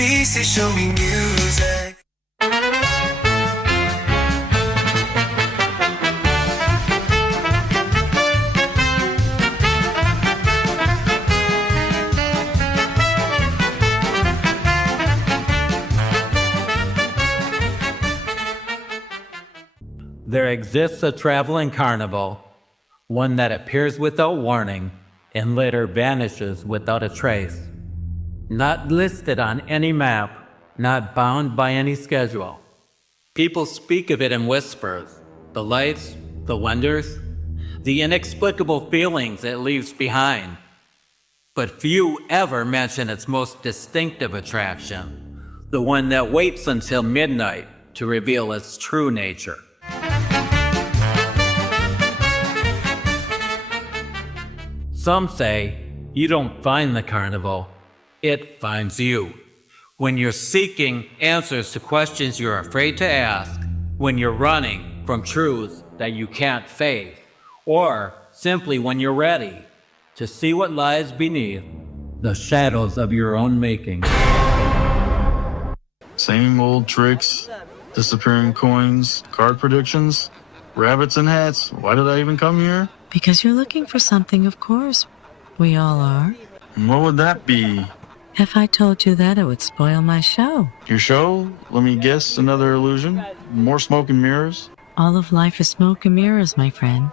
pcSHOWme music. There exists a traveling carnival, one that appears without warning and later vanishes without a trace. Not listed on any map, not bound by any schedule. People speak of it in whispers, the lights, the wonders, the inexplicable feelings it leaves behind. But few ever mention its most distinctive attraction, the one that waits until midnight to reveal its true nature. Some say you don't find the carnival, it finds you. When you're seeking answers to questions you're afraid to ask, when you're running from truths that you can't face, or simply when you're ready to see what lies beneath the shadows of your own making. Same old tricks, disappearing coins, card predictions, rabbits and hats. Why did I even come here? Because you're looking for something, of course. We all are. What would that be? If I told you that, it would spoil my show. Your show? Let me guess, another illusion? More smoke and mirrors? All of life is smoke and mirrors, my friend.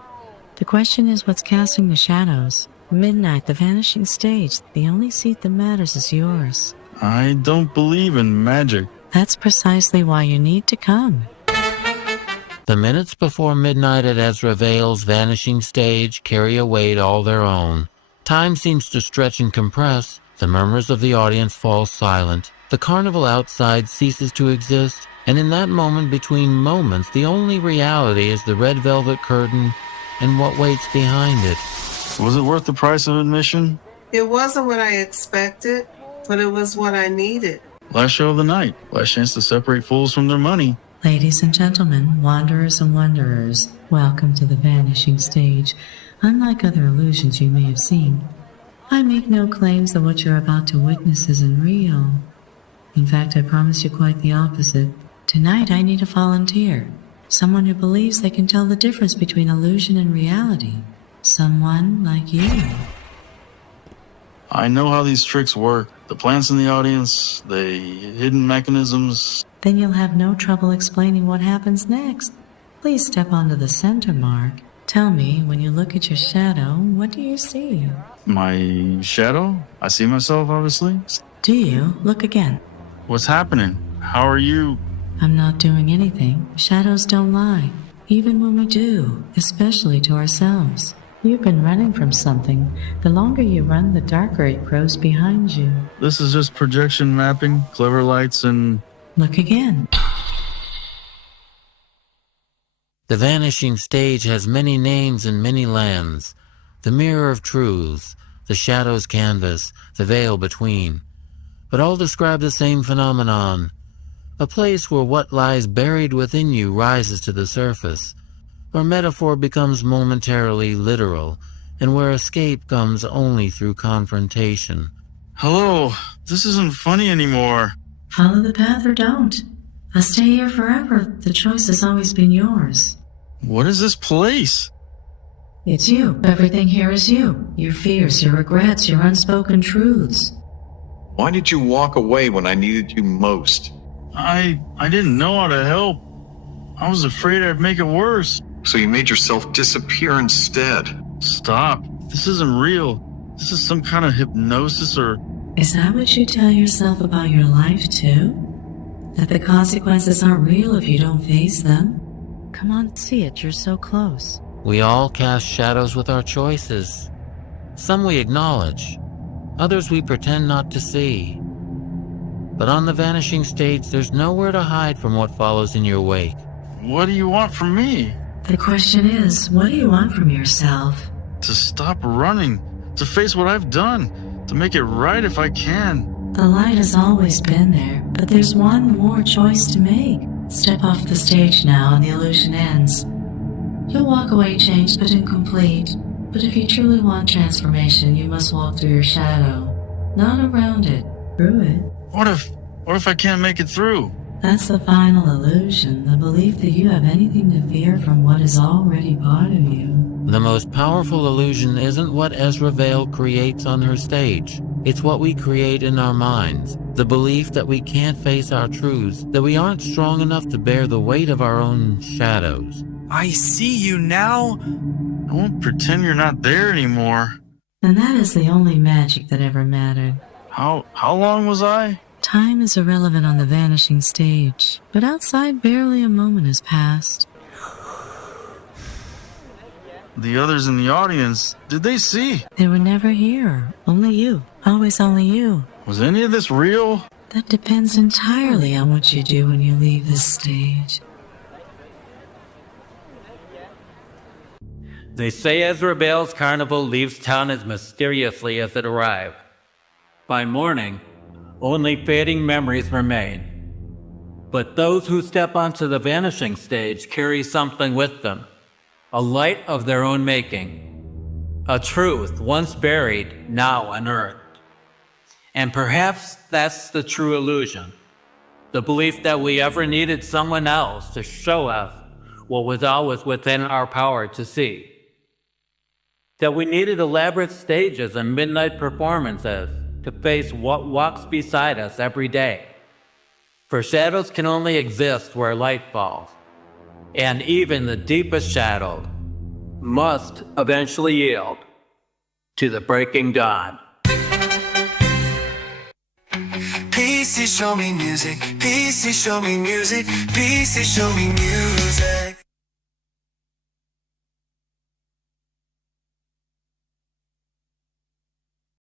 The question is what's casting the shadows. Midnight, the vanishing stage. The only seat that matters is yours. I don't believe in magic. That's precisely why you need to come. The minutes before midnight at Ezra Vail's Vanishing Stage carry a weight all their own. Time seems to stretch and compress. The murmurs of the audience fall silent. The carnival outside ceases to exist, and in that moment between moments, the only reality is the red velvet curtain and what waits behind it. Was it worth the price of admission? It wasn't what I expected, but it was what I needed. Last show of the night. Last chance to separate fools from their money. Ladies and gentlemen, wanderers and wanderers, welcome to the Vanishing Stage. Unlike other illusions you may have seen, I make no claims that what you're about to witness isn't real. In fact, I promise you quite the opposite. Tonight I need a volunteer. Someone who believes they can tell the difference between illusion and reality. Someone like you. I know how these tricks work. The plants in the audience, the hidden mechanisms. Then you'll have no trouble explaining what happens next. Please step onto the center mark. Tell me, when you look at your shadow, what do you see? My shadow? I see myself, obviously. Do you? Look again. What's happening? How are you? I'm not doing anything. Shadows don't lie. Even when we do, especially to ourselves. You've been running from something. The longer you run, the darker it grows behind you. This is just projection mapping, clever lights, and... Look again. The Vanishing Stage has many names and many lands. The mirror of truths, the shadow's canvas, the veil between. But all describe the same phenomenon. A place where what lies buried within you rises to the surface, where metaphor becomes momentarily literal, and where escape comes only through confrontation. Hello, this isn't funny anymore. Follow the path or don't. I'll stay here forever. The choice has always been yours. What is this place? It's you. Everything here is you. Your fears, your regrets, your unspoken truths. Why did you walk away when I needed you most? I didn't know how to help. I was afraid I'd make it worse. So you made yourself disappear instead. Stop. This isn't real. This is some kind of hypnosis or... Is that what you tell yourself about your life, too? That the consequences aren't real if you don't face them? Come on, see it. You're so close. We all cast shadows with our choices. Some we acknowledge, others we pretend not to see. But on the Vanishing Stage, there's nowhere to hide from what follows in your wake. What do you want from me? The question is, what do you want from yourself? To stop running, to face what I've done, to make it right if I can. The light has always been there, but there's one more choice to make. Step off the stage now and the illusion ends. You'll walk away changed but incomplete. But if you truly want transformation, you must walk through your shadow. Not around it, through it. What if What if I can't make it through? That's the final illusion, the belief that you have anything to fear from what is already part of you. The most powerful illusion isn't what Ezra Vail creates on her stage. It's what we create in our minds. The belief that we can't face our truths, that we aren't strong enough to bear the weight of our own shadows. I see you now. I won't pretend you're not there anymore. And that is the only magic that ever mattered. How long was I? Time is irrelevant on the vanishing stage, but outside barely a moment has passed. The others in the audience, did they see? They were never here. Only you. Always only you. Was any of this real? That depends entirely on what you do when you leave this stage. They say Ezra Vail's carnival leaves town as mysteriously as it arrived. By morning, only fading memories remain. But those who step onto the vanishing stage carry something with them, a light of their own making, a truth once buried, now unearthed. And perhaps that's the true illusion, the belief that we ever needed someone else to show us what was always within our power to see. That we needed elaborate stages and midnight performances to face what walks beside us every day. For shadows can only exist where light falls, and even the deepest shadow must eventually yield to the breaking dawn. pcSHOWme music, pcSHOWme music, pcSHOWme music.